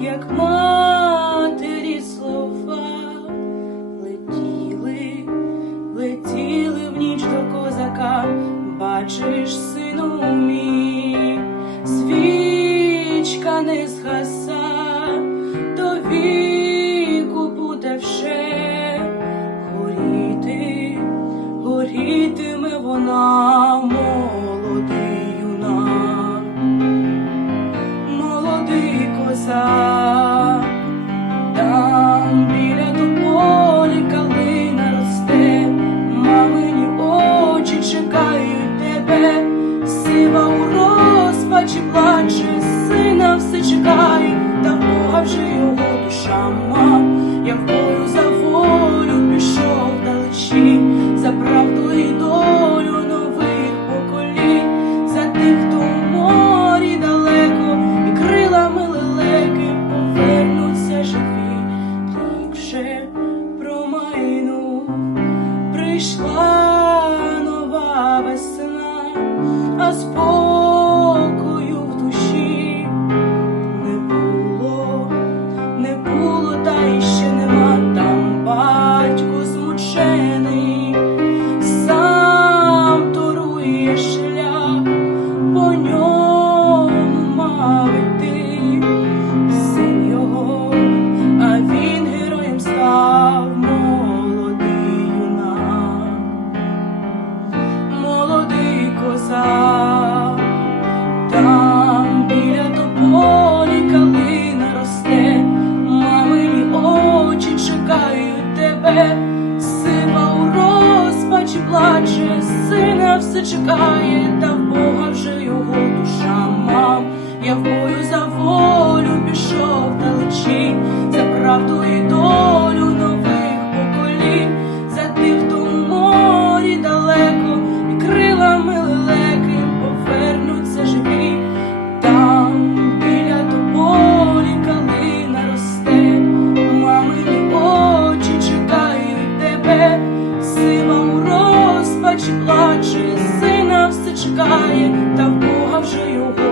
як матері слова, летіли, летіли в ніч до козака, бачиш, сину мій, свічка не згаса, до віку буде вже горіти, горітиме вона, розпачі плаче, сина все чекає, та Бога вже його душа мав. Я в бою за волю пішов далечі, за правду і долю нових поколінь, за тих, хто у морі далеко, і крилами лелеки повернуться живі, вже промайнув, прийшла 在身 все чекає, та в Бога вже його душа мав. Я в бою за волю пішов далечі, за правду і долю. 只有